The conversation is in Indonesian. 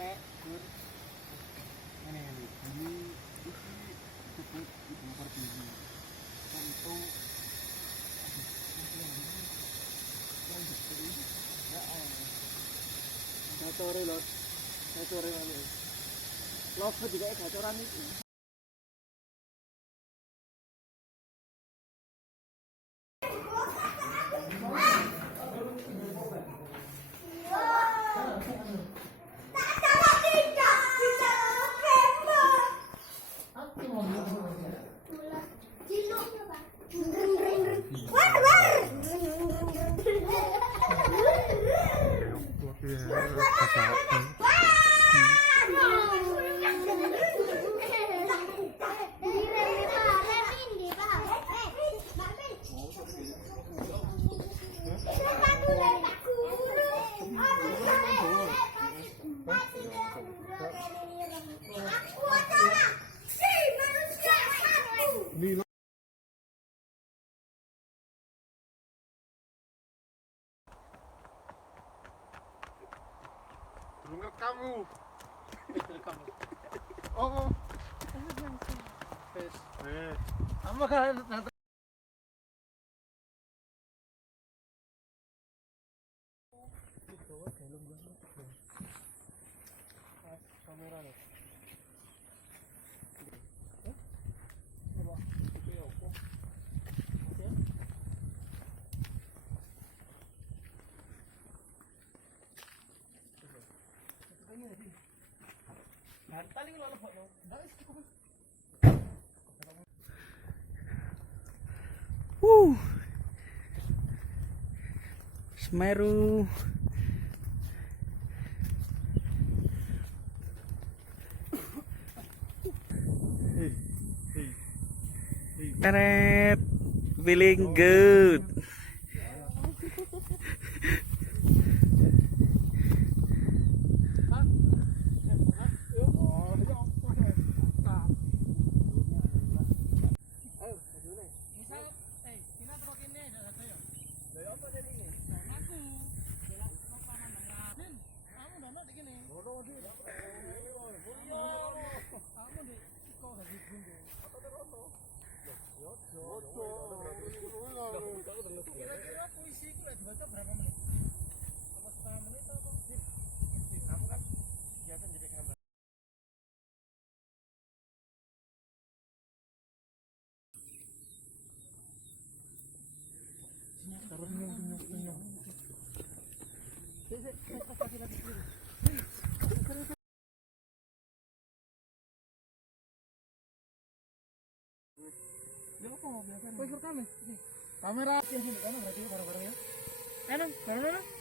mek gur ini iki disebut ibu pertiwi tentu gacore lho gacore ngene logo juga gacoran iki Rungat kamu. Oh. Apa kan? Kamera nih. Semeru. Teret, feeling good. Kira-kira polisi itu lagi baca berapa menit? Apa setengah menit atau? Kamu kan biasa jadi gambar. Kamera. Kamera. Berarti bareng-bareng ya. Anu, bareng-bareng.